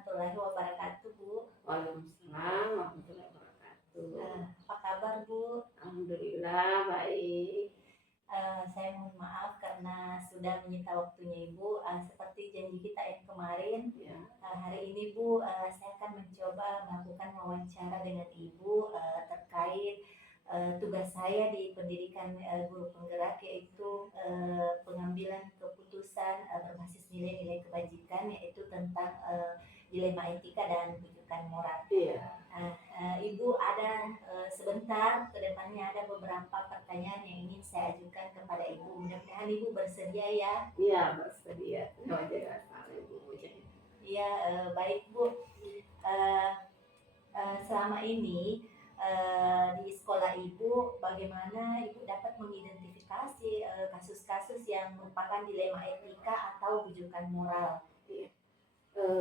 warahmatullahi wabarakatuh, Bu. Waalaikumsalam warahmatullahi wabarakatuh. Apa kabar, Bu? Alhamdulillah baik. Saya mohon maaf karena sudah menyita waktunya Ibu. Seperti janji kita yang kemarin, Ya, hari ini Bu, saya akan mencoba melakukan wawancara dengan Ibu terkait tugas saya di pendidikan guru penggerak, yaitu pengambilan keputusan berbasis nilai-nilai kebajikan, yaitu tentang dilema etika dan rujukan moral. iya, Ibu ada sebentar ke depannya ada beberapa pertanyaan yang ingin saya ajukan kepada Ibu. Mudah-mudahan Ibu bersedia ya. iya bersedia. Wajah sekali Bu Mujahid. Iya, baik Bu. Eh, Selama ini di sekolah Ibu, bagaimana Ibu dapat mengidentifikasi kasus-kasus yang merupakan dilema etika atau rujukan moral? Iya.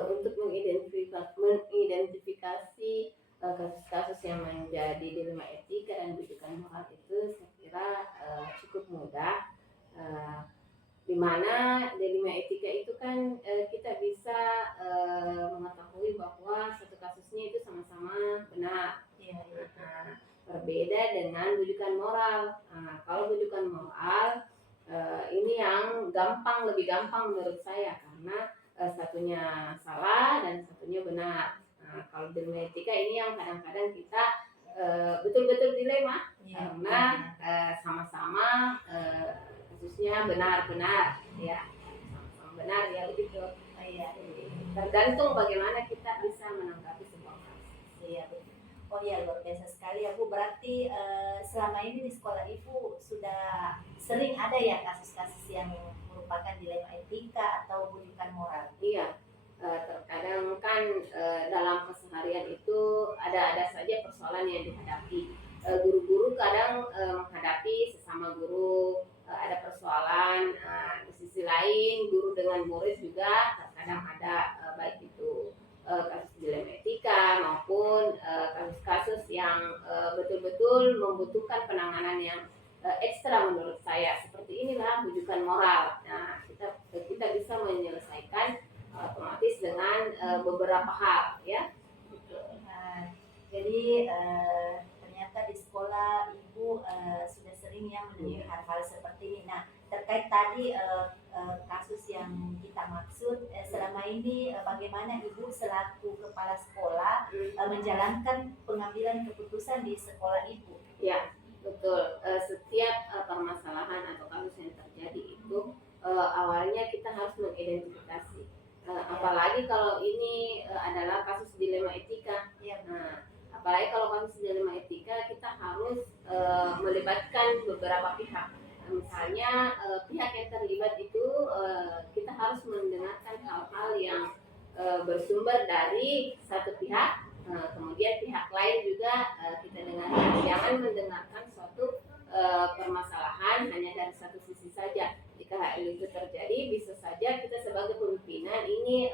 Untuk mengidentifikasi kasus-kasus yang menjadi dilema etika dan rujukan moral itu saya kira cukup mudah. Di mana dilema etika itu kan kita bisa mengetahui bahwa satu kasusnya itu sama-sama benar. Iya, Berbeda dengan rujukan moral. Kalau rujukan moral ini yang lebih gampang menurut saya karena satunya salah dan satunya benar. Kalau dilema etika ini yang kadang-kadang kita betul-betul dilema karena sama-sama kasusnya benar-benar ya, sama-sama benar ya begitu. Iya. Tergantung bagaimana kita bisa menanggapi sebuah kasus. Iya, Bu. Oh ya, luar biasa sekali ya Bu. Berarti selama ini di sekolah Ibu sudah sering ada ya kasus-kasus yang merupakan dilema etika atau rujukan moral. Iya, terkadang kan dalam keseharian itu ada saja persoalan yang dihadapi. Guru-guru kadang menghadapi sesama guru ada persoalan. Di sisi lain guru dengan murid juga terkadang ada baik itu kasus dilema etika maupun kasus-kasus yang betul-betul membutuhkan penanganan yang ekstra menurut saya. Seperti inilah rujukan moral. Nah, kita bisa menyelesaikan otomatis dengan beberapa hal ya. Jadi ternyata di sekolah Ibu sudah sering ya menemui hal-hal seperti ini. Nah, terkait tadi kasus yang kita maksud, selama ini bagaimana Ibu selaku kepala sekolah menjalankan pengambilan keputusan di sekolah Ibu? Ya, betul. Setiap permasalahan atau kasus yang terjadi itu awalnya kita harus mengidentifikasi. Apalagi kalau ini adalah kasus dilema etika. Nah, apalagi kalau kasus dilema etika kita harus melibatkan beberapa pihak. Misalnya pihak yang terlibat itu kita harus mendengarkan hal-hal yang bersumber dari satu pihak, kemudian pihak lain juga kita dengarkan. Jangan mendengarkan suatu permasalahan hanya dari satu sisi saja. Jika hal itu terjadi, bisa saja kita sebagai pimpinan ini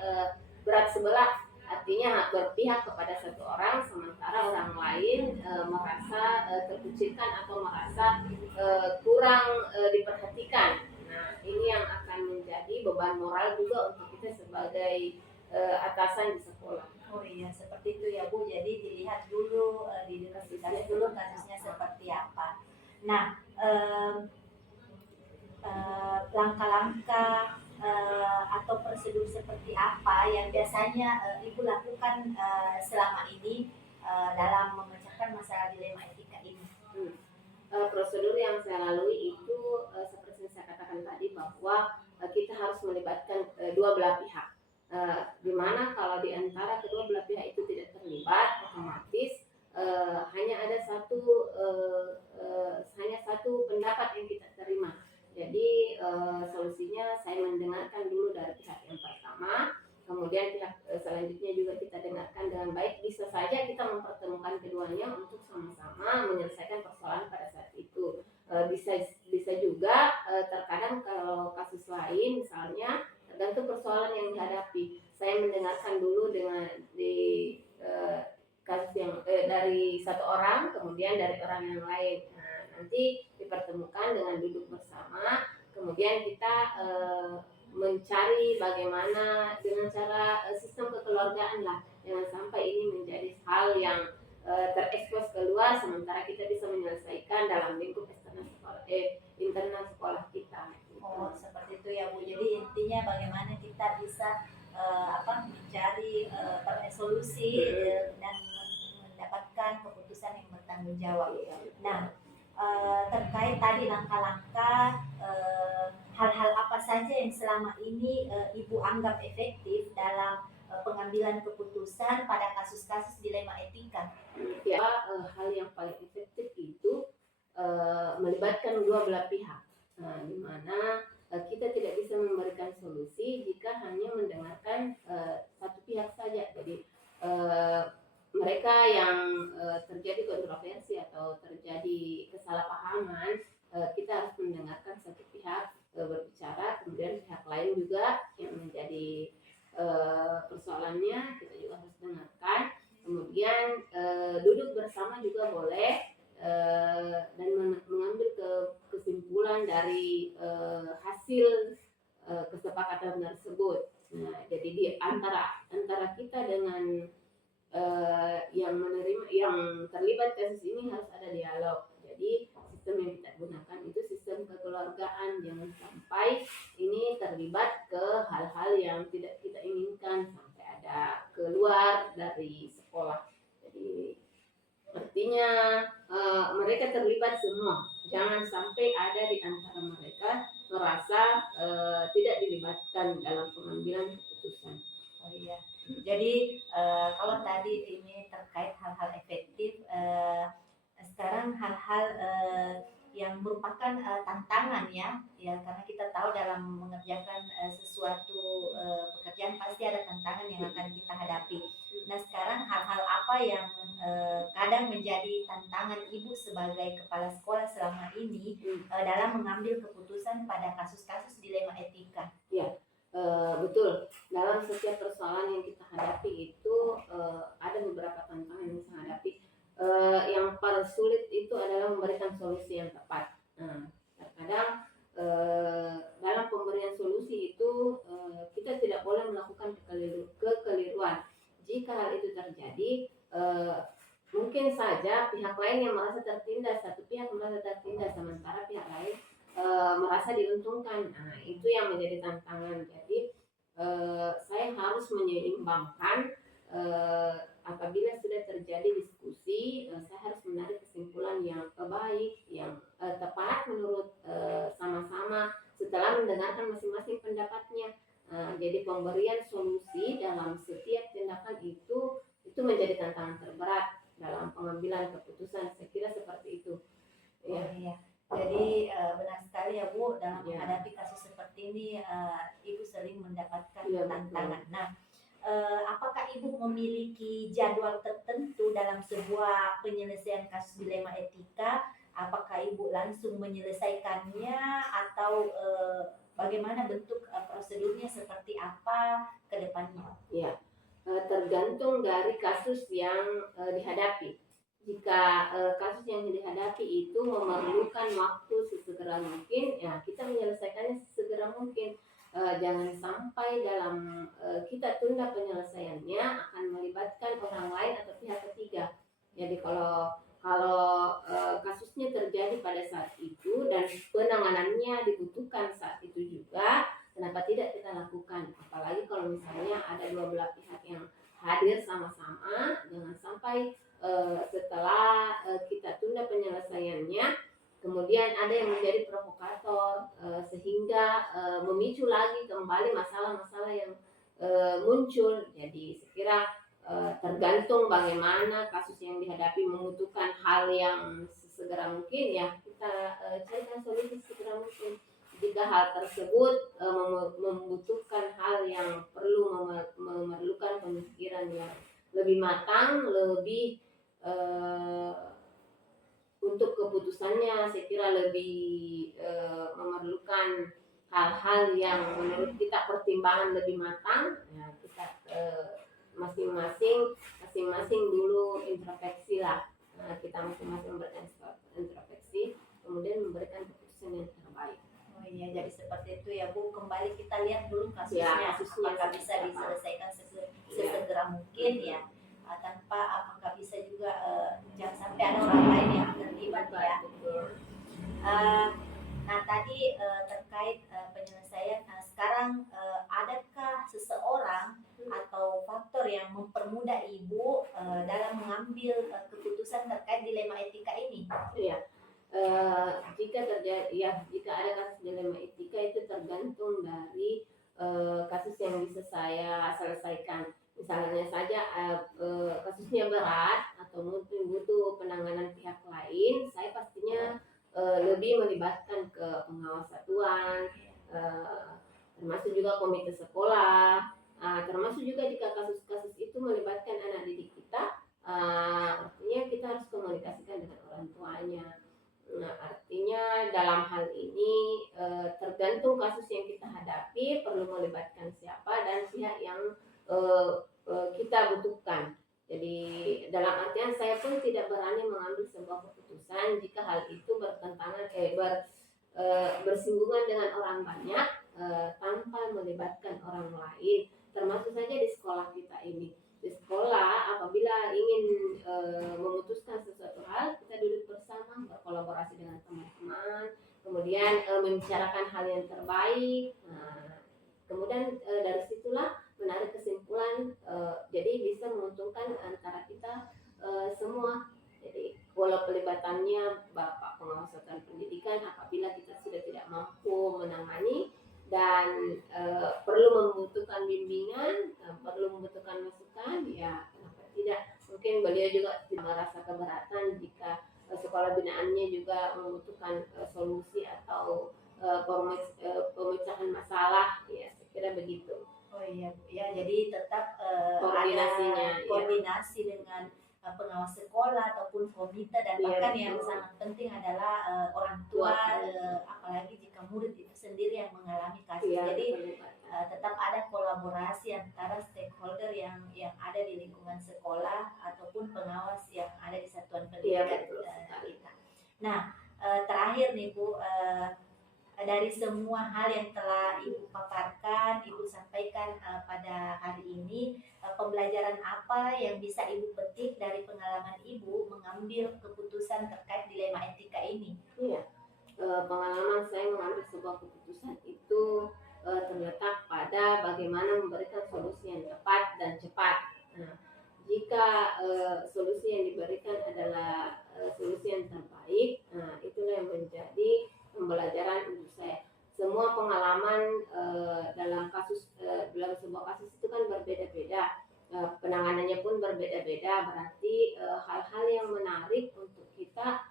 berat sebelah, artinya berpihak kepada satu orang sementara orang lain merasa terkucilkan atau merasa kurang diperhatikan. Nah, ini yang akan menjadi beban moral juga untuk kita sebagai atasan di sekolah. Oh iya, seperti itu ya Bu. Jadi dilihat dulu, diidentifikasi dulu kasusnya seperti apa. Nah, langkah-langkah atau prosedur seperti apa yang biasanya Ibu lakukan selama ini dalam memecahkan masalah dilema etika ini? Prosedur yang saya lalui itu seperti yang saya katakan tadi bahwa kita harus melibatkan dua belah pihak. Di mana kalau di antara kedua belah pihak itu tidak terlibat, otomatis hanya ada satu pendapat yang kita terima. Jadi solusinya saya mendengarkan dulu dari pihak yang pertama, kemudian pihak selanjutnya juga kita dengarkan dengan baik. Bisa saja kita mempertemukan keduanya untuk sama-sama menyelesaikan persoalan pada saat itu. Bisa juga terkadang kalau kasus lain misalnya tergantung persoalan yang dihadapi. Saya mendengarkan dulu kasus yang dari satu orang, kemudian dari orang yang lain. Nah, nanti dipertemukan dengan duduk bersama, kemudian kita mencari bagaimana dengan cara sistem kekeluargaan lah, jangan sampai ini menjadi hal yang terekspos keluar sementara kita bisa menyelesaikan dalam lingkup internal sekolah kita. Oh, seperti itu ya Bu. Jadi intinya bagaimana kita bisa mencari solusi dan mendapatkan keputusan yang bertanggung jawab. Nah, terkait tadi langkah-langkah hal-hal apa saja yang selama ini Ibu anggap efektif dalam pengambilan keputusan pada kasus-kasus dilema etika. Ya, hal yang paling efektif itu melibatkan dua belah pihak. Di mana kita tidak bisa memberikan solusi jika hanya mendengarkan satu pihak saja. Jadi mereka yang terjadi kontroversi atau terjadi kesalahpahaman, kita harus mendengarkan satu pihak berbicara, kemudian pihak lain juga yang menjadi persoalannya kita juga harus dengarkan. Kemudian duduk bersama juga boleh dan mengambil kesimpulan dari hasil kesepakatan tersebut. Nah, jadi di antara kita dengan yang menerima, yang terlibat kasus ini harus ada dialog. Jadi sistem yang kita gunakan itu sistem kekeluargaan, jangan sampai ini terlibat ke hal-hal yang tidak kita inginkan sampai ada keluar dari sekolah. Jadi artinya mereka terlibat semua, jangan sampai ada di antara mereka merasa tidak dilibatkan dalam pengambilan keputusan. Oh iya. Jadi kalau tadi ini terkait hal-hal efektif, sekarang hal-hal yang merupakan tantangan ya, karena kita tahu dalam mengerjakan sesuatu pekerjaan pasti ada tantangan yang akan kita hadapi. Nah sekarang hal-hal apa yang kadang menjadi tantangan Ibu sebagai kepala sekolah selama ini dalam mengambil keputusan pada kasus-kasus dilema etika? Ya. Betul, dalam setiap persoalan yang kita hadapi itu ada beberapa tantangan yang kita hadapi. Yang paling sulit itu adalah memberikan solusi yang tepat. Terkadang dalam pemberian solusi itu kita tidak boleh melakukan kekeliruan. Jika hal itu terjadi, mungkin saja pihak lain yang merasa tertindas, satu pihak merasa tertindas sementara pihak lain merasa diuntungkan. Nah, itu yang menjadi tantangan. Jadi saya harus menyeimbangkan apabila sudah terjadi diskusi, saya harus menarik kesimpulan yang baik, yang tepat menurut sama-sama setelah mendengarkan masing-masing pendapatnya. Jadi pemberian solusi dalam setiap tindakan itu menjadi tantangan terberat dalam pengambilan keputusan. Saya kira seperti itu. Ya. Oh, iya. Jadi benar sekali ya Bu, dalam menghadapi kasus seperti ini Ibu sering mendapatkan tantangan. Nah, apakah Ibu memiliki jadwal tertentu dalam sebuah penyelesaian kasus dilema etika? Apakah Ibu langsung menyelesaikannya atau bagaimana bentuk prosedurnya, seperti apa ke depannya? Ya, tergantung dari kasus yang dihadapi. Jika kasus yang dihadapi itu memerlukan waktu sesegera mungkin, ya kita menyelesaikannya sesegera mungkin. Jangan sampai dalam kita tunda penyelesaiannya akan melibatkan orang lain atau pihak ketiga. Jadi kalau kasusnya terjadi pada saat itu dan penanganannya dibutuhkan saat itu juga, kenapa tidak kita lakukan? Apalagi kalau misalnya ada dua belah pihak yang hadir sama-sama, jangan sampai setelah kita tunda penyelesaiannya, kemudian ada yang menjadi provokator sehingga memicu lagi kembali masalah-masalah yang muncul. Jadi saya kira tergantung bagaimana kasus yang dihadapi membutuhkan hal yang sesegera mungkin, ya kita carikan solusi sesegera mungkin. Jika hal tersebut membutuhkan hal yang perlu memerlukan pemikiran yang lebih matang, lebih untuk keputusannya saya kira lebih memerlukan hal-hal yang menurut kita pertimbangan lebih matang, ya kita masing-masing dulu introspeksi lah. Kita masing-masing memberikan introspeksi, kemudian memberikan keputusan yang terbaik. Oh Ya, jadi seperti itu ya Bu. Kembali kita lihat dulu Ya, kasusnya, kasusnya apakah bisa seperti apa. diselesaikan Iya. sesegera mungkin ya, tanpa apakah bisa juga jangan sampai ada orang lain yang terlibat ya. Betul. Nah tadi terkait penyelesaian, sekarang adakah seseorang atau faktor yang mempermudah ibu dalam mengambil keputusan terkait dilema etika ini? Iya. Jika terjadi ya, jika ada kasus dilema etika itu tergantung dari kasus yang bisa saya selesaikan. Misalnya saja kasusnya berat atau mungkin butuh penanganan pihak lain, saya pastinya lebih melibatkan ke pengawas satuan, termasuk juga komite sekolah, termasuk juga jika kasus-kasus itu melibatkan anak didik kita, artinya kita harus komunikasikan dengan orang tuanya. Nah, artinya dalam hal ini tergantung kasus yang kita hadapi perlu melibatkan siapa dan pihak yang kita butuhkan. Jadi dalam artian saya pun tidak berani mengambil sebuah keputusan jika hal itu bertentangan bersinggungan dengan orang banyak tanpa melibatkan orang lain, termasuk saja di sekolah kita ini. Di sekolah apabila ingin memutuskan sesuatu hal, kita duduk bersama, berkolaborasi dengan teman-teman, kemudian membicarakan hal yang terbaik. Nah, kemudian dari situlah menarik kesimpulan, jadi bisa menguntungkan antara kita semua. Jadi walau pelibatannya Bapak pengawas satuan pendidikan, apabila kita sudah tidak mampu menangani dan perlu membutuhkan bimbingan, perlu membutuhkan masukan, ya kenapa tidak? Mungkin beliau juga tidak merasa keberatan jika sekolah binaannya juga membutuhkan solusi atau pemecahan masalah, ya saya kira begitu. Oh iya, ya jadi tetap Koordinasinya, ada koordinasi dengan pengawas sekolah ataupun komite dan bahkan yang sangat penting adalah orang tua, apalagi jika murid itu sendiri yang mengalami kasus. Jadi tetap ada kolaborasi antara stakeholder yang ada di lingkungan sekolah ataupun pengawas yang ada di satuan pendidikan kita. Nah, terakhir nih Bu, dari semua hal yang telah Ibu paparkan, Ibu sampaikan pada hari ini, pembelajaran apa yang bisa Ibu petik dari pengalaman Ibu mengambil keputusan terkait dilema etika ini? Iya, pengalaman saya mengambil sebuah keputusan itu terletak pada bagaimana memberikan solusi yang tepat dan cepat. Nah, jika solusi yang diberikan adalah solusi yang terbaik, nah itulah yang menjadi pembelajaran untuk saya. Semua pengalaman dalam sebuah kasus itu kan berbeda-beda, penanganannya pun berbeda-beda. Berarti hal-hal yang menarik untuk kita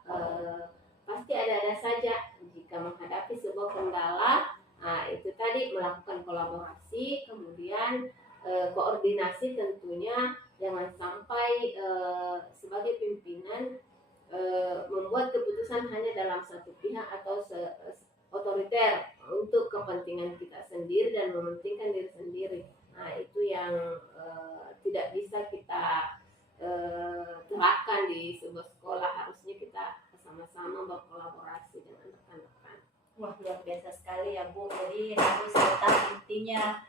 pasti ada saja jika menghadapi sebuah kendala. Nah, itu tadi melakukan kolaborasi, kemudian koordinasi tentunya, jangan sampai sebagai pimpinan membuat keputusan hanya dalam satu pihak atau otoriter untuk kepentingan kita sendiri dan mementingkan diri sendiri. Nah, itu yang tidak bisa kita terapkan di sebuah sekolah. Harusnya kita sama-sama berkolaborasi dengan rekan-rekan. Wah, luar biasa sekali ya Bu. Jadi harus tetap intinya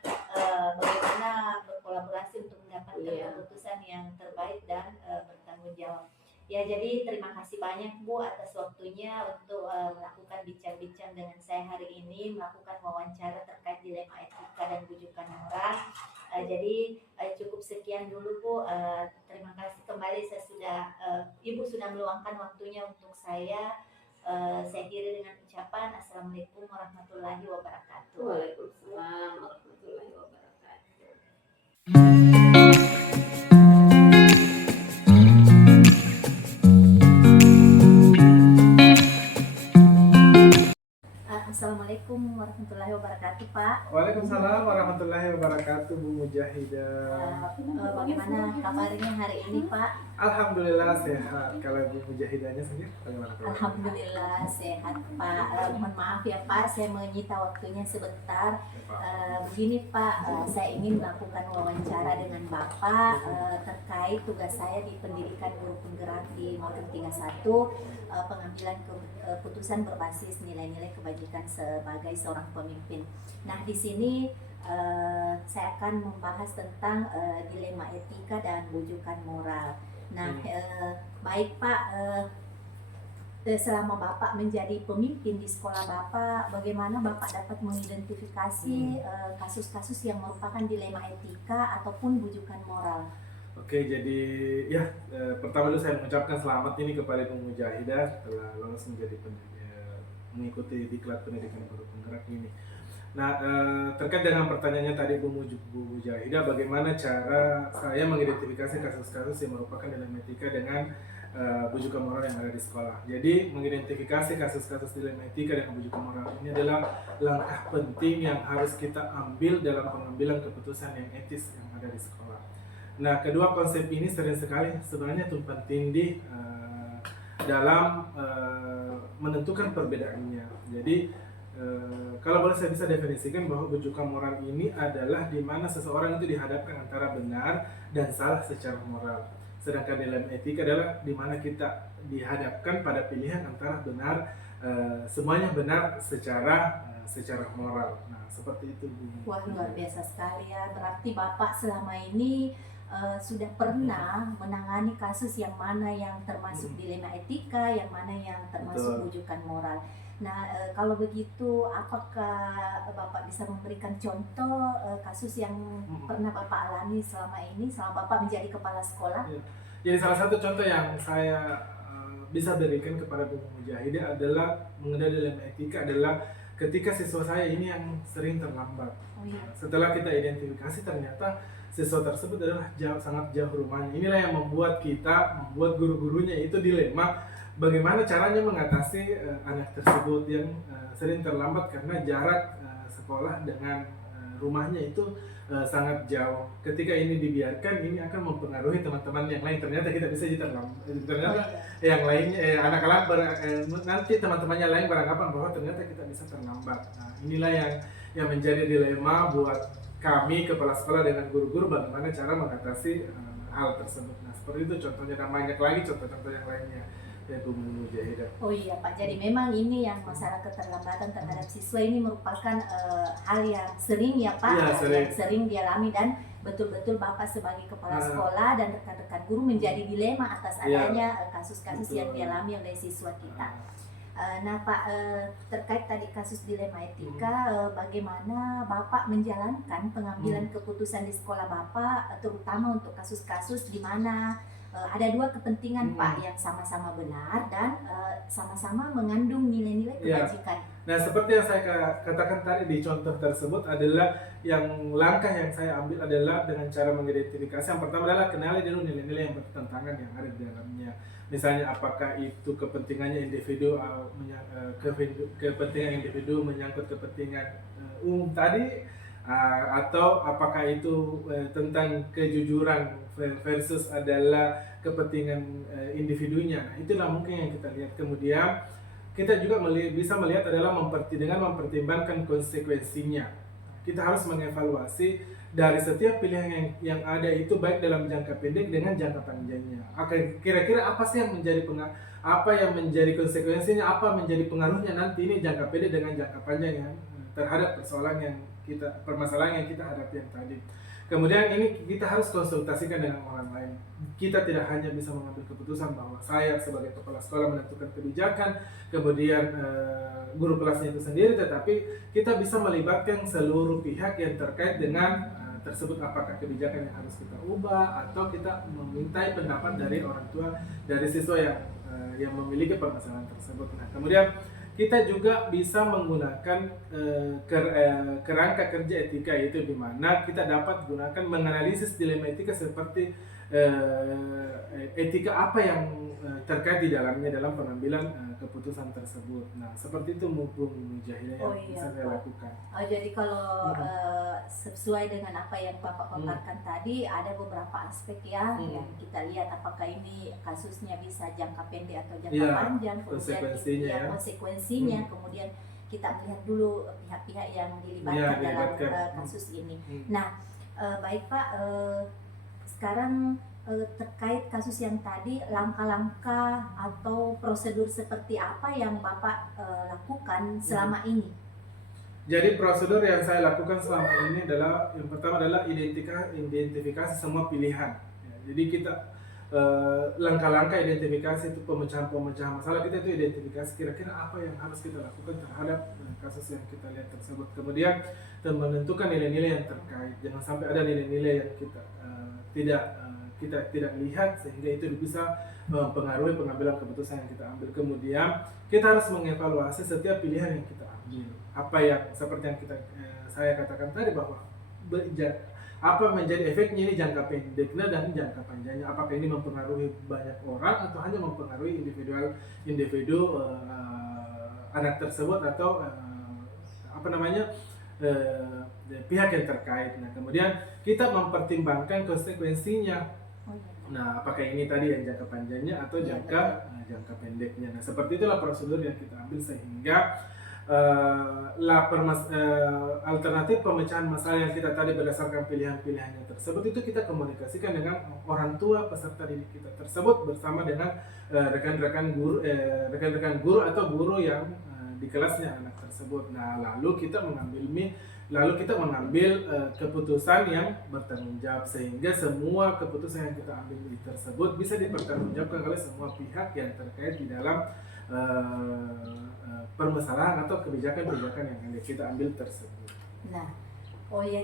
bagaimana berkolaborasi untuk mendapatkan keputusan yang terbaik dan bertanggung jawab. Ya, jadi terima kasih banyak Bu atas waktunya untuk melakukan bincang-bincang dengan saya hari ini, melakukan wawancara terkait dilema etika dan bujukan moral. Jadi cukup sekian dulu Bu. Terima kasih kembali, Ibu sudah meluangkan waktunya untuk saya. Saya kira dengan ucapan Assalamualaikum warahmatullahi wabarakatuh. Waalaikumsalam warahmatullahi wabarakatuh. Assalamualaikum warahmatullahi wabarakatuh Pak. Waalaikumsalam warahmatullahi wabarakatuh Bu Mujahidah. Bagaimana kabarnya hari ini Pak? Alhamdulillah sehat. Kalau Bu Mujahidahnya sendiri bagaimana kabar? Alhamdulillah sehat Pak. Mohon maaf ya Pak, saya menyita waktunya sebentar. Ya, Pak. Begini Pak, saya ingin melakukan wawancara dengan Bapak terkait tugas saya di pendidikan guru penggerak di Modul 31, pengambilan keputusan berbasis nilai-nilai kebajikan sebagai seorang pemimpin. Nah, di sini saya akan membahas tentang dilema etika dan bujukan moral. Nah, baik Pak, selama Bapak menjadi pemimpin di sekolah Bapak, bagaimana Bapak dapat mengidentifikasi kasus-kasus yang merupakan dilema etika ataupun bujukan moral? Oke, jadi ya pertama dulu saya mengucapkan selamat ini kepada Bu Mujahidah telah lolos menjadi mengikuti diklat pendidikan guru penggerak ini. Nah, terkait dengan pertanyaannya tadi Bu Mujahidah, bagaimana cara saya mengidentifikasi kasus-kasus yang merupakan dilema etika dengan bujukan moral yang ada di sekolah. Jadi, mengidentifikasi kasus-kasus dilema etika dengan bujukan moral ini adalah langkah penting yang harus kita ambil dalam pengambilan keputusan yang etis yang ada di sekolah. Nah, kedua konsep ini sering sekali sebenarnya tumpang tindih dalam menentukan perbedaannya. Jadi, kalau boleh saya bisa definisikan bahwa bujukan moral ini adalah di mana seseorang itu dihadapkan antara benar dan salah secara moral. Sedangkan dalam etika adalah di mana kita dihadapkan pada pilihan antara benar, semuanya benar secara moral. Nah, seperti itu Bu. Wah, luar biasa sekali ya. Berarti Bapak selama ini sudah pernah menangani kasus yang mana yang termasuk dilema etika, yang mana yang termasuk bujukan moral. Nah, kalau begitu, apakah Bapak bisa memberikan contoh kasus yang pernah Bapak alami selama ini, selama Bapak menjadi kepala sekolah? Jadi salah satu contoh yang saya bisa berikan kepada Bu Mujahidah adalah mengenai dilema etika adalah ketika siswa saya ini yang sering terlambat. Setelah kita identifikasi ternyata siswa tersebut adalah sangat jauh rumahnya. Inilah yang membuat guru-gurunya itu dilema bagaimana caranya mengatasi anak tersebut yang sering terlambat karena jarak sekolah dengan rumahnya itu sangat jauh. Ketika ini dibiarkan, ini akan mempengaruhi teman-teman yang lain. Ternyata kita bisa terlambat. Ternyata yang lainnya nanti teman-temannya lain beranggapan bahwa ternyata kita bisa terlambat. Nah, inilah yang menjadi dilema buat kami kepala sekolah dengan guru-guru bagaimana cara mengatasi hal tersebut. Nah, seperti itu contohnya, dan banyak lagi contoh-contoh yang lainnya. Ya, Bu Mujahidah. Oh iya Pak, jadi memang ini yang masalah keterlambatan terhadap siswa ini merupakan hal yang sering ya Pak, yang sering dialami, dan betul-betul Bapak sebagai kepala sekolah dan rekan-rekan guru menjadi dilema atas adanya kasus-kasus yang dialami oleh siswa kita. Nah Pak, terkait tadi kasus dilema etika, bagaimana Bapak menjalankan pengambilan keputusan di sekolah Bapak, terutama untuk kasus-kasus di mana ada dua kepentingan Pak yang sama-sama benar dan sama-sama mengandung nilai-nilai kebajikan. Nah, seperti yang saya katakan tadi di contoh tersebut adalah langkah yang saya ambil adalah dengan cara mengidentifikasi. Yang pertama adalah kenali dulu nilai-nilai yang bertentangan yang ada di dalamnya. Misalnya apakah itu kepentingannya individu, kepentingan individu menyangkut kepentingan umum tadi, atau apakah itu tentang kejujuran versus adalah kepentingan individunya. Itulah mungkin yang kita lihat. Kemudian kita juga bisa melihat adalah dengan mempertimbangkan konsekuensinya. Kita harus mengevaluasi dari setiap pilihan yang ada itu, baik dalam jangka pendek dengan jangka panjangnya. Kira-kira apa sih yang menjadi konsekuensinya, apa menjadi pengaruhnya nanti ini jangka pendek dengan jangka panjang terhadap permasalahan yang kita hadapi yang tadi. Kemudian ini kita harus konsultasikan dengan orang lain. Kita tidak hanya bisa mengambil keputusan bahwa saya sebagai kepala sekolah menentukan kebijakan, kemudian guru kelasnya itu sendiri, tetapi kita bisa melibatkan seluruh pihak yang terkait dengan tersebut, apakah kebijakan yang harus kita ubah atau kita memintai pendapat dari orang tua, dari siswa yang memiliki permasalahan tersebut. Nah, kemudian kita juga bisa menggunakan kerangka kerja etika, yaitu di mana kita dapat gunakan menganalisis dilema etika seperti etika apa yang terkait di dalamnya dalam pengambilan keputusan tersebut. Nah, seperti itu Bu Mujahidah yang bisa saya lakukan. Jadi kalau sesuai dengan apa yang Bapak paparkan tadi, ada beberapa aspek ya yang kita lihat apakah ini kasusnya bisa jangka pendek atau jangka Iya, panjang, kemudian konsekuensinya ya. konsekuensinya, kemudian kita melihat dulu pihak-pihak yang dilibatkan dalam kasus ini. Nah, baik Pak, sekarang terkait kasus yang tadi, langkah-langkah atau prosedur seperti apa yang Bapak lakukan selama ini? Jadi prosedur yang saya lakukan selama ini adalah yang pertama adalah identifikasi semua pilihan. Ya, jadi kita langkah-langkah identifikasi itu pemecahan masalah, kita itu identifikasi kira-kira apa yang harus kita lakukan terhadap kasus yang kita lihat tersebut. Kemudian menentukan nilai-nilai yang terkait. Jangan sampai ada nilai-nilai yang kita tidak lihat sehingga itu bisa mempengaruhi pengambilan keputusan yang kita ambil. Kemudian kita harus mengevaluasi setiap pilihan yang kita ambil. Apa yang seperti yang saya katakan tadi bahwa apa menjadi efeknya ini jangka pendeknya dan jangka panjangnya. Apakah ini mempengaruhi banyak orang atau hanya mempengaruhi individu anak tersebut atau pihak yang terkait. Nah, kemudian kita mempertimbangkan konsekuensinya. Nah, apakah ini tadi yang jangka panjangnya atau jangka pendeknya. Nah, seperti itulah prosedur yang kita ambil sehingga alternatif pemecahan masalah yang kita tadi berdasarkan pilihan-pilihannya tersebut itu kita komunikasikan dengan orang tua peserta didik kita tersebut bersama dengan rekan-rekan guru atau guru yang di kelasnya anak tersebut. Nah, lalu kita mengambil keputusan yang bertanggung jawab sehingga semua keputusan yang kita ambil tersebut bisa dipertanggungjawabkan oleh semua pihak yang terkait di dalam permasalahan atau kebijakan-kebijakan yang kita ambil tersebut. Nah,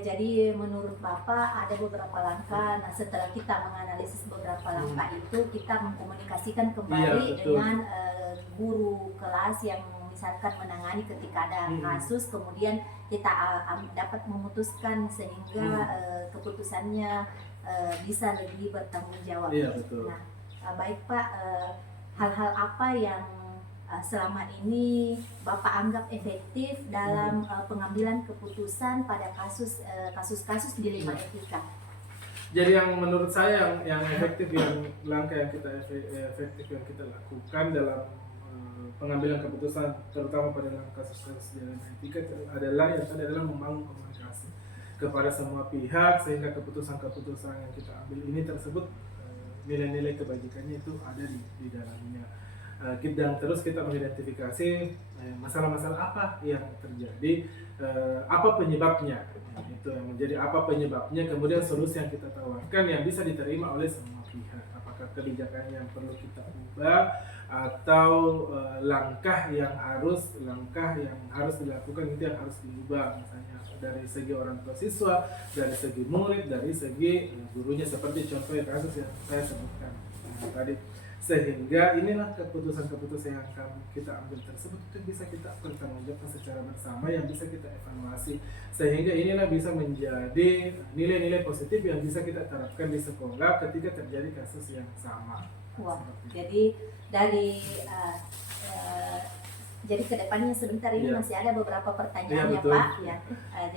jadi menurut Bapak ada beberapa langkah. Nah, setelah kita menganalisis beberapa langkah itu, kita mengkomunikasikan kembali dengan guru kelas yang misalkan menangani ketika ada kasus, kemudian kita dapat memutuskan sehingga keputusannya bisa lebih bertanggung jawab. Iya, betul. Nah, baik Pak, hal-hal apa yang selama ini Bapak anggap efektif dalam pengambilan keputusan pada kasus-kasus dilema etika? Jadi yang menurut saya yang efektif, langkah yang kita efektif yang kita lakukan dalam pengambilan keputusan terutama pada kasus-kasus dilema etika adalah membangun komunikasi kepada semua pihak sehingga keputusan-keputusan yang kita ambil ini tersebut nilai-nilai kebajikannya itu ada di dalamnya. Dan terus kita mengidentifikasi masalah-masalah apa yang terjadi, apa penyebabnya, itu yang menjadi apa penyebabnya, kemudian solusi yang kita tawarkan yang bisa diterima oleh semua pihak. Apakah kebijakan yang perlu kita ubah atau langkah yang harus dilakukan itu yang harus diubah, misalnya dari segi orang tua siswa, dari segi murid, dari segi gurunya, seperti contoh kasus yang saya sebutkan tadi. Sehingga inilah keputusan-keputusan yang kita ambil tersebut itu bisa kita pertanggungjawabkan secara bersama, yang bisa kita evaluasi, sehingga inilah bisa menjadi nilai-nilai positif yang bisa kita terapkan di sekolah ketika terjadi kasus yang sama. Wah, jadi dari jadi kedepannya sebentar ini masih ada beberapa pertanyaan ya Pak. Ya.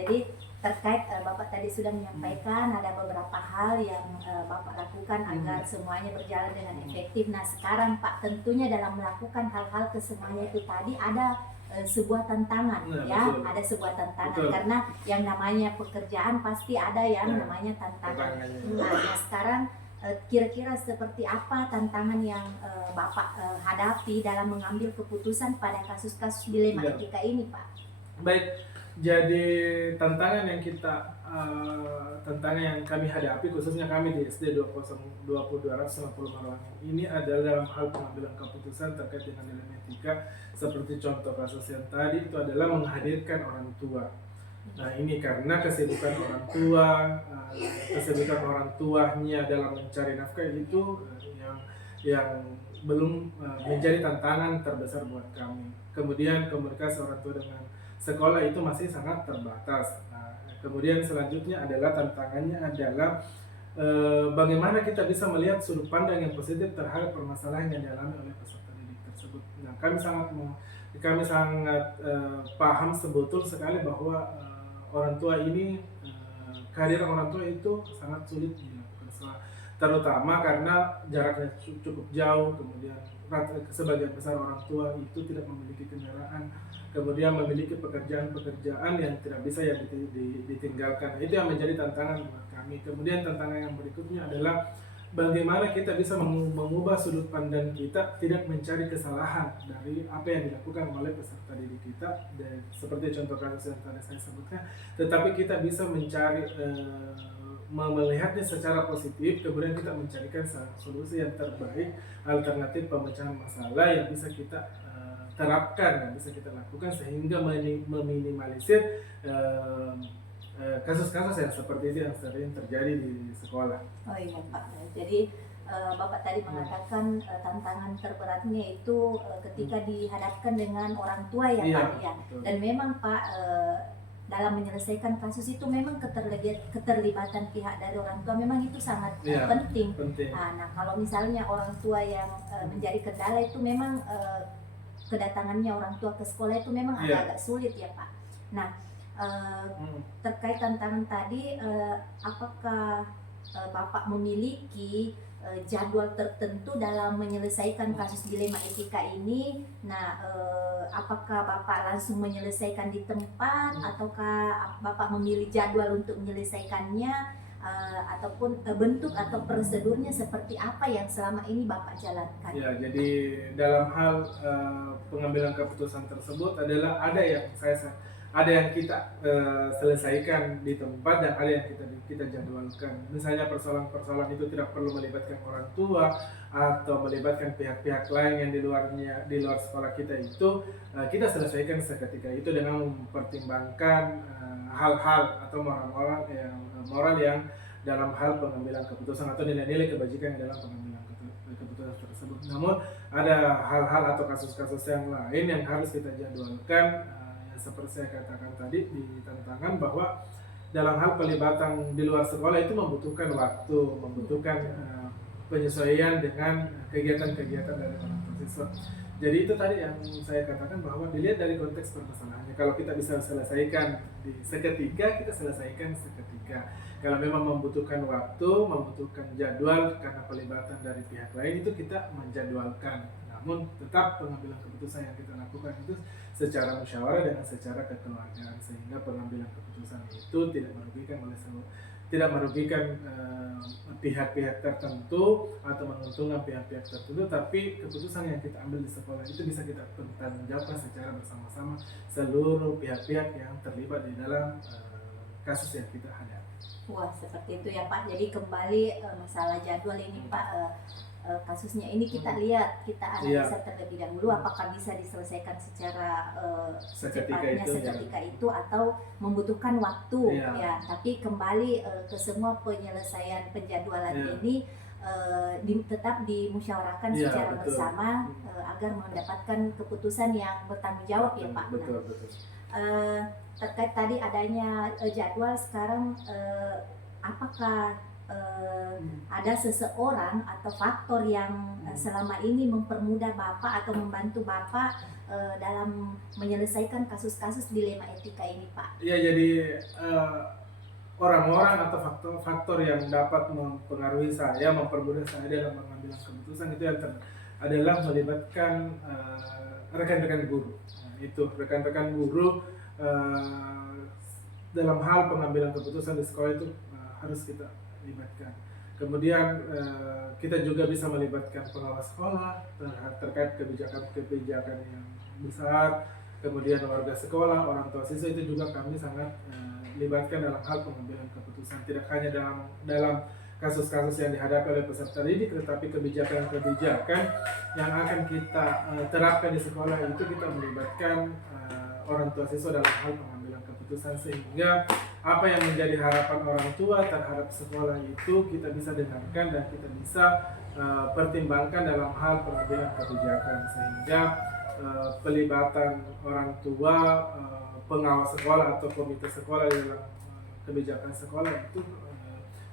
Jadi terkait Bapak tadi sudah menyampaikan ada beberapa hal yang Bapak lakukan agar semuanya berjalan dengan efektif. Nah, sekarang Pak, tentunya dalam melakukan hal-hal kesemuanya itu tadi ada sebuah tantangan, betul. Ada sebuah tantangan, betul. Karena yang namanya pekerjaan pasti ada yang namanya tantangan. Nah, sekarang kira-kira seperti apa tantangan yang Bapak hadapi dalam mengambil keputusan pada kasus-kasus dilema etika ini, Pak? Baik, jadi tantangan yang kami hadapi, khususnya kami di SD 250 Marowangi ini adalah dalam hal pengambilan keputusan terkait dengan dilema etika. Seperti contoh kasus yang tadi itu adalah menghadirkan orang tua. Nah, ini karena kesibukan orang tuanya dalam mencari nafkah itu yang belum menjadi tantangan terbesar buat kami. Kemudian komunikasi orang tua dengan sekolah itu masih sangat terbatas. Nah, kemudian selanjutnya adalah tantangannya adalah bagaimana kita bisa melihat sudut pandang yang positif terhadap permasalahan yang dialami oleh peserta didik tersebut. Nah, kami sangat paham betul sekali bahwa orang tua ini kehadiran orang tua itu sangat sulit dilakukan, terutama karena jaraknya cukup jauh, kemudian sebagian besar orang tua itu tidak memiliki kendaraan, kemudian memiliki pekerjaan-pekerjaan yang tidak bisa yang ditinggalkan. Itu yang menjadi tantangan buat kami. Kemudian tantangan yang berikutnya adalah bagaimana kita bisa mengubah sudut pandang kita, tidak mencari kesalahan dari apa yang dilakukan oleh peserta didik kita, dan seperti contoh kasus yang tadi saya sebutkan, tetapi kita bisa mencari melihatnya secara positif, kemudian kita mencarikan solusi yang terbaik, alternatif pemecahan masalah yang bisa kita terapkan, yang bisa kita lakukan sehingga meminimalisir kasus-kasus yang seperti itu yang sering terjadi di sekolah. Oh iya Pak, jadi Bapak tadi mengatakan tantangan terberatnya itu ketika dihadapkan dengan orang tua ya Iya, Pak ya. betul. Dan memang Pak dalam menyelesaikan kasus itu memang keterlibatan pihak dari orang tua memang itu sangat Iya, penting. penting. Nah kalau misalnya orang tua yang menjadi kendala itu memang kedatangannya orang tua ke sekolah itu memang Iya. agak-agak sulit ya Pak. Nah terkait tantangan tadi, apakah Bapak memiliki jadwal tertentu dalam menyelesaikan kasus dilema etika ini? Nah, apakah Bapak langsung menyelesaikan di tempat, ataukah Bapak memilih jadwal untuk menyelesaikannya, ataupun bentuk atau prosedurnya seperti apa yang selama ini Bapak jalankan? Ya, jadi dalam hal pengambilan keputusan tersebut adalah ada yang kita selesaikan di tempat dan ada yang kita jadwalkan. Misalnya persoalan-persoalan itu tidak perlu melibatkan orang tua atau melibatkan pihak-pihak lain yang di luar sekolah kita, itu kita selesaikan seketika itu dengan mempertimbangkan hal-hal atau moral yang dalam hal pengambilan keputusan atau nilai-nilai kebajikan yang dalam pengambilan keputusan tersebut. Namun ada hal-hal atau kasus-kasus yang lain yang harus kita jadwalkan, seperti saya katakan tadi di tantangan, bahwa dalam hal pelibatan di luar sekolah itu membutuhkan waktu, membutuhkan penyesuaian dengan kegiatan-kegiatan dari orang tua siswa. Jadi itu tadi yang saya katakan, bahwa dilihat dari konteks permasalahannya. Kalau kita bisa selesaikan seketika, kita selesaikan seketika. Kalau memang membutuhkan waktu, membutuhkan jadwal karena pelibatan dari pihak lain, itu kita menjadwalkan. Namun tetap pengambilan keputusan yang kita lakukan itu secara musyawarah dan secara kekeluargaan, sehingga pengambilan keputusan itu tidak merugikan pihak-pihak tertentu atau menguntungkan pihak-pihak tertentu, tapi keputusan yang kita ambil di sekolah itu bisa kita pertanggungjawabkan secara bersama-sama seluruh pihak-pihak yang terlibat di dalam kasus yang kita hadapi. Wah, seperti itu ya Pak. Jadi kembali masalah jadwal ini Pak, kasusnya ini kita lihat, kita analisa terlebih dahulu apakah bisa diselesaikan secara seketika itu atau membutuhkan waktu ya. Tapi kembali ke semua penyelesaian penjadwalan ini tetap dimusyawarahkan secara bersama agar mendapatkan keputusan yang bertanggung jawab ya Pak. Betul. Terkait tadi adanya jadwal sekarang, apakah ada seseorang atau faktor yang selama ini mempermudah Bapak atau membantu Bapak dalam menyelesaikan kasus-kasus dilema etika ini Pak? Ya, jadi orang-orang atau faktor yang dapat mempengaruhi saya, mempermudah saya dalam mengambil keputusan itu adalah melibatkan rekan-rekan guru. Itu rekan-rekan guru dalam hal pengambilan keputusan di sekolah itu harus kita libatkan. Kemudian kita juga bisa melibatkan pengawas sekolah terkait kebijakan yang besar. Kemudian warga sekolah, orang tua siswa itu juga kami sangat libatkan dalam hal pengambilan keputusan. Tidak hanya dalam kasus-kasus yang dihadapi oleh peserta didik, tetapi kebijakan-kebijakan yang akan kita terapkan di sekolah itu kita melibatkan orang tua siswa dalam hal pengambilan keputusan, sehingga apa yang menjadi harapan orang tua terhadap sekolah itu kita bisa dengarkan dan kita bisa pertimbangkan dalam hal pengambilan kebijakan, sehingga pelibatan orang tua, pengawas sekolah atau komite sekolah dalam kebijakan sekolah itu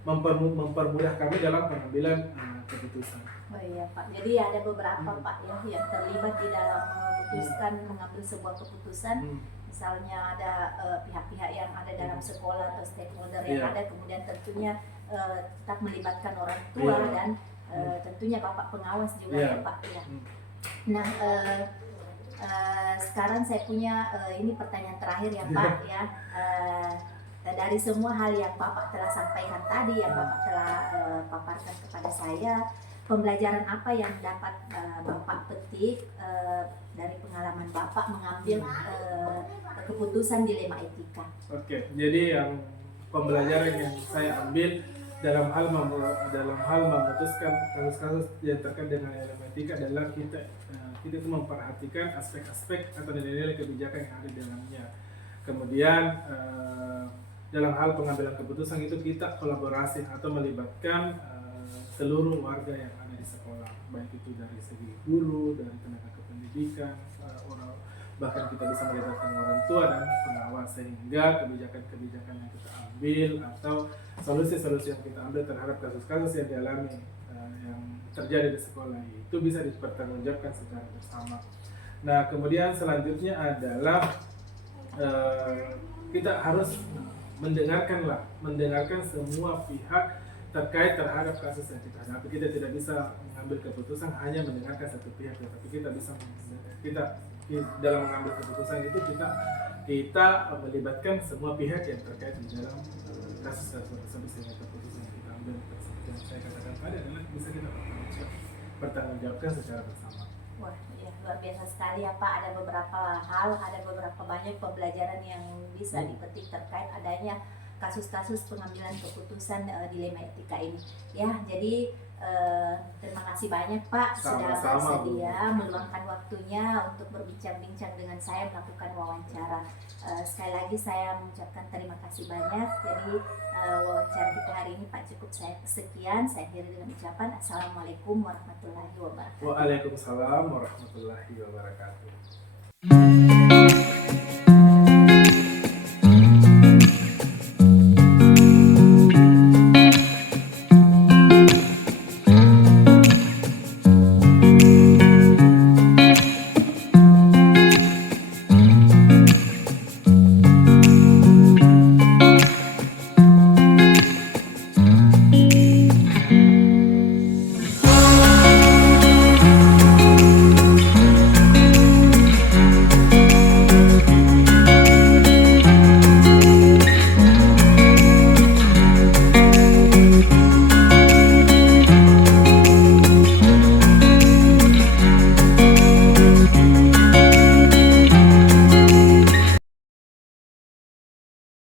mempermudah kami dalam pengambilan keputusan. Oh iya Pak, jadi ada beberapa Pak yang terlibat di dalam mengambil sebuah keputusan misalnya ada pihak-pihak yang ada dalam sekolah atau stakeholder yang Iya. ada, kemudian tentunya tetap melibatkan orang tua Iya. dan tentunya Bapak pengawas juga Iya. ya Pak ya. Hmm. Nah, sekarang saya punya ini pertanyaan terakhir ya Pak ya. Dari semua hal yang Bapak telah sampaikan tadi, yang Bapak telah paparkan kepada saya, pembelajaran apa yang dapat Bapak petik dari pengalaman Bapak mengambil keputusan dilema etika? Oke, jadi yang pembelajaran yang saya ambil dalam hal memutuskan kasus-kasus yang terkait dengan dilema etika adalah kita itu memperhatikan aspek-aspek atau nilai-nilai kebijakan yang ada di dalamnya. Kemudian dalam hal pengambilan keputusan itu kita kolaborasi atau melibatkan seluruh warga yang ada di sekolah, baik itu dari segi guru, dari tenaga kependidikan, bahkan kita bisa melibatkan orang tua dan pengawas, sehingga kebijakan-kebijakan yang kita ambil atau solusi-solusi yang kita ambil terhadap kasus-kasus yang dialami yang terjadi di sekolah itu bisa dipertanggungjawabkan secara bersama. Nah, kemudian selanjutnya adalah kita harus mendengarkan semua pihak terkait terhadap kasus yang kita hadapi. Kita tidak bisa mengambil keputusan hanya mendengarkan satu pihak, tetapi kita dalam mengambil keputusan itu kita melibatkan semua pihak yang terkait di dalam kasus-kasus tersebut, sehingga keputusan yang kita ambil seperti yang saya katakan tadi adalah bisa kita pertanggungjawabkan secara bersama. Wah, ya luar biasa sekali ya Pak. Ada beberapa hal, ada beberapa banyak pembelajaran yang bisa dipetik terkait adanya kasus-kasus pengambilan keputusan dilema etika ini. Ya, jadi terima kasih banyak Pak sudah Sama-sama, Bu. bersedia meluangkan waktunya untuk berbincang-bincang dengan saya, melakukan wawancara. Sekali lagi saya mengucapkan terima kasih banyak. Jadi wawancara kita hari ini Pak cukup sekian. Saya akhiri dengan ucapan Assalamualaikum warahmatullahi wabarakatuh. Waalaikumsalam warahmatullahi wabarakatuh.